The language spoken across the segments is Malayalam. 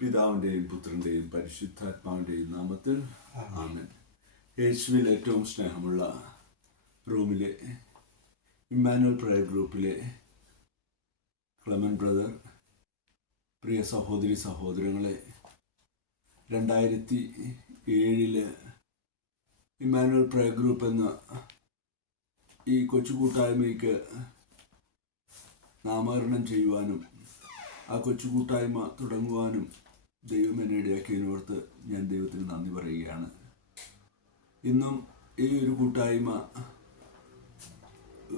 പിതാവിൻ്റെയും പുത്രൻ്റെയും പരിശുദ്ധാത്മാവിൻ്റെയും നാമത്തിൽ ആമേൻ. യേശുവിൽ ഏറ്റവും സ്നേഹമുള്ള റോമിലെ ഇമ്മാനുവൽ പ്രയർ ഗ്രൂപ്പിലെ ക്ലെമൻ ബ്രദർ, പ്രിയ സഹോദരി സഹോദരങ്ങളെ, 2007 ഇമ്മാനുവൽ പ്രയർ ഗ്രൂപ്പ് എന്ന ഈ കൊച്ചു കൂട്ടായ്മയ്ക്ക് നാമകരണം ചെയ്യുവാനും ആ കൊച്ചു കൂട്ടായ്മ തുടങ്ങുവാനും ദൈവം എന്നെ ഇടയാക്കിയതിനോർത്ത് ഞാൻ ദൈവത്തിന് നന്ദി പറയുകയാണ്. ഇന്നും ഈ ഒരു കൂട്ടായ്മ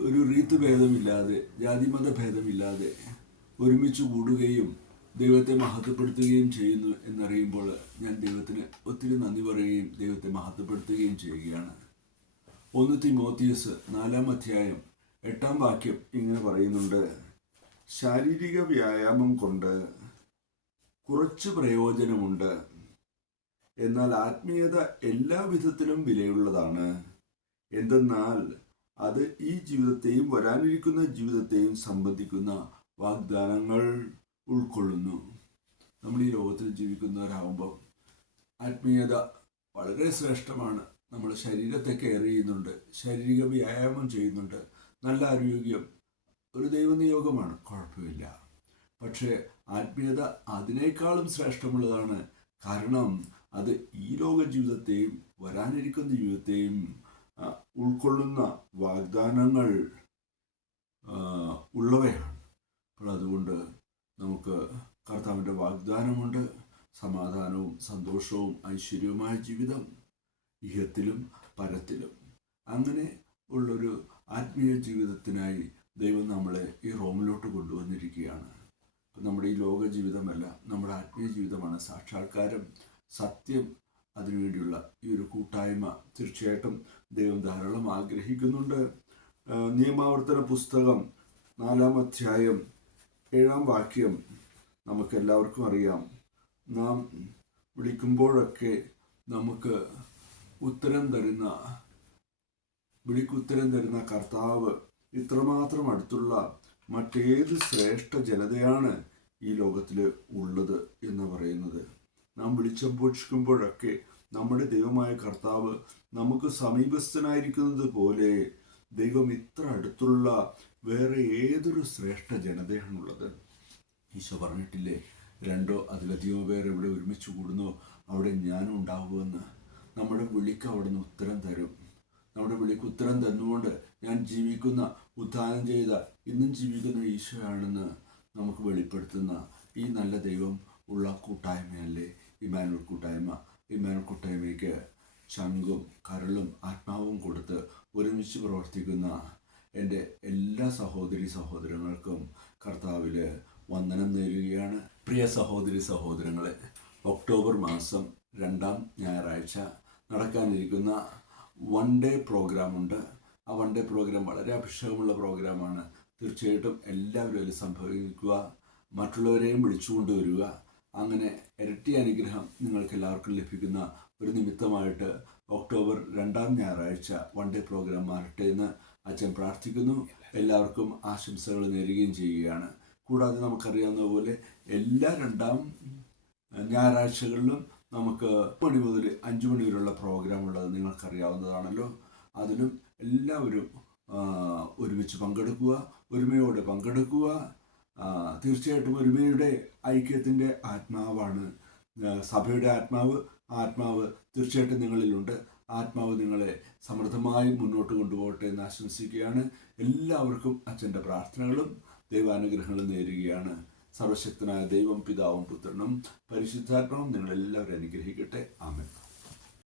ഒരു ഭേദമില്ലാതെ, ജാതിമത ഭേദമില്ലാതെ ഒരുമിച്ച് കൂടുകയും ദൈവത്തെ മഹത്വപ്പെടുത്തുകയും ചെയ്യുന്നു എന്നറിയുമ്പോൾ ഞാൻ ദൈവത്തിന് ഒത്തിരി നന്ദി പറയുകയും ദൈവത്തെ മഹത്വപ്പെടുത്തുകയും ചെയ്യുകയാണ്. 1 തിമോത്തിയസ് 4-ാം അധ്യായം 8-ാം വാക്യം ഇങ്ങനെ പറയുന്നുണ്ട്: ശാരീരിക വ്യായാമം കൊണ്ട് കുറച്ച് പ്രയോജനമുണ്ട്, എന്നാൽ ആത്മീയത എല്ലാ വിധത്തിലും വിലയുള്ളതാണ്. എന്തെന്നാൽ അത് ഈ ജീവിതത്തെയും വരാനിരിക്കുന്ന ജീവിതത്തെയും സംബന്ധിക്കുന്ന വാഗ്ദാനങ്ങൾ ഉൾക്കൊള്ളുന്നു. നമ്മൾ ഈ ലോകത്തിൽ ജീവിക്കുന്നവരാകുമ്പോൾ ആത്മീയത വളരെ ശ്രേഷ്ഠമാണ്. നമ്മൾ ശരീരത്തെ കെയർ ചെയ്യുന്നുണ്ട്, ശാരീരിക വ്യായാമം ചെയ്യുന്നുണ്ട്, നല്ല ആരോഗ്യം ഒരു ദൈവനിയോഗമാണ്, കുഴപ്പമില്ല. പക്ഷേ ആത്മീയത അതിനേക്കാളും ശ്രേഷ്ഠമുള്ളതാണ്. കാരണം അത് ഈ ലോക ജീവിതത്തെയും വരാനിരിക്കുന്ന ജീവിതത്തെയും ഉൾക്കൊള്ളുന്ന വാഗ്ദാനങ്ങൾ ഉള്ളവയാണ്. അപ്പോൾ അതുകൊണ്ട് നമുക്ക് കർത്താവിൻ്റെ വാഗ്ദാനമുണ്ട്. സമാധാനവും സന്തോഷവും ഐശ്വര്യവുമായ ജീവിതം ഇഹത്തിലും പരത്തിലും. അങ്ങനെ ഉള്ളൊരു ആത്മീയ ജീവിതത്തിനായി ദൈവം നമ്മളെ ഈ റോമിലോട്ട് കൊണ്ടുവന്നിരിക്കുകയാണ്. അപ്പം നമ്മുടെ ഈ ലോക ജീവിതമല്ല, നമ്മുടെ ആത്മീയ ജീവിതമാണ് സാക്ഷാത്കാരം, സത്യം. അതിനുവേണ്ടിയുള്ള ഈ ഒരു കൂട്ടായ്മ തീർച്ചയായിട്ടും ദൈവം ധാരാളം ആഗ്രഹിക്കുന്നുണ്ട്. നിയമാവർത്തന പുസ്തകം 4-ാം അധ്യായം 7-ാം വാക്യം നമുക്കെല്ലാവർക്കും അറിയാം. നാം വിളിക്കുമ്പോഴൊക്കെ നമുക്ക് വിളിക്കുത്തരം തരുന്ന കർത്താവ് ഇത്രമാത്രം അടുത്തുള്ള മറ്റേത് ശ്രേഷ്ഠ ജനതയാണ് ഈ ലോകത്തിൽ ഉള്ളത് എന്ന് പറയുന്നത്. നാം വിളിച്ചപേക്ഷിക്കുമ്പോഴൊക്കെ നമ്മുടെ ദൈവമായ കർത്താവ് നമുക്ക് സമീപസ്ഥനായിരിക്കുന്നത് പോലെ ദൈവം ഇത്ര അടുത്തുള്ള വേറെ ഏതൊരു ശ്രേഷ്ഠ ജനതയാണുള്ളത്? ഈശോ പറഞ്ഞിട്ടില്ലേ, 2 അതിലധികമോ പേർ എവിടെ ഒരുമിച്ച് കൂടുന്നോ അവിടെ ഞാനും ഉണ്ടാവുമെന്ന്. നമ്മുടെ വിളിക്ക് അവിടുന്ന് ഉത്തരം തരും. നമ്മുടെ വിളിക്ക് ഉത്തരം തന്നുകൊണ്ട് ഞാൻ ജീവിക്കുന്ന, ഉദ്ധാനം ചെയ്ത, ഇന്നും ജീവിക്കുന്ന ഈശോയാണെന്ന് നമുക്ക് വെളിപ്പെടുത്തുന്ന ഈ നല്ല ദൈവം ഉള്ള കൂട്ടായ്മയല്ലേ ഇമ്മാനുവൽ കൂട്ടായ്മ. ഇമ്മാനുവൽ കൂട്ടായ്മയ്ക്ക് ചങ്കും കരളും ആത്മാവും കൊടുത്ത് ഒരുമിച്ച് പ്രവർത്തിക്കുന്ന എൻ്റെ എല്ലാ സഹോദരി സഹോദരങ്ങൾക്കും കർത്താവിൽ വന്ദനം നേരുകയാണ്. പ്രിയ സഹോദരി സഹോദരങ്ങളെ, ഒക്ടോബർ മാസം 2-ാം ഞായറാഴ്ച നടക്കാനിരിക്കുന്ന 1 ഡേ പ്രോഗ്രാമുണ്ട്. ആ 1 ഡേ പ്രോഗ്രാം വളരെ അഭിഷേകമുള്ള പ്രോഗ്രാമാണ്. തീർച്ചയായിട്ടും എല്ലാവരും അതിൽ സംഭവിക്കുക, മറ്റുള്ളവരെയും വിളിച്ചുകൊണ്ടുവരിക. അങ്ങനെ ഇരട്ടി അനുഗ്രഹം നിങ്ങൾക്ക് എല്ലാവർക്കും ലഭിക്കുന്ന ഒരു നിമിത്തമായിട്ട് ഒക്ടോബർ 2-ാം ഞായറാഴ്ച 1 ഡേ പ്രോഗ്രാം മാറട്ടെ എന്ന് അച്ഛൻ പ്രാർത്ഥിക്കുന്നു. എല്ലാവർക്കും ആശംസകൾ നേരുകയും ചെയ്യുകയാണ്. കൂടാതെ നമുക്കറിയാവുന്ന പോലെ എല്ലാ 2-ാം ഞായറാഴ്ചകളിലും നമുക്ക് 1 മണി മുതൽ 5 മണി വരെയുള്ള പ്രോഗ്രാം ഉള്ളത് നിങ്ങൾക്കറിയാവുന്നതാണല്ലോ. അതിലും എല്ലാവരും ഒരുമിച്ച് പങ്കെടുക്കുക, ഒരുമയോടെ പങ്കെടുക്കുക. തീർച്ചയായിട്ടും ഒരുമയുടെ ഐക്യത്തിൻ്റെ ആത്മാവാണ് സഭയുടെ ആത്മാവ്. ആത്മാവ് തീർച്ചയായിട്ടും നിങ്ങളിലുണ്ട്. ആത്മാവ് നിങ്ങളെ സമൃദ്ധമായി മുന്നോട്ട് കൊണ്ടുപോകട്ടെ എന്ന് ആശംസിക്കുകയാണ്. എല്ലാവർക്കും അച്ഛൻ്റെ പ്രാർത്ഥനകളും ദൈവാനുഗ്രഹങ്ങളും നേരുകയാണ്. സർവശക്തനായ ദൈവം, പിതാവും പുത്രനും പരിശുദ്ധാത്മാവും നിങ്ങളെല്ലാവരും അനുഗ്രഹിക്കട്ടെ. ആമേൻ.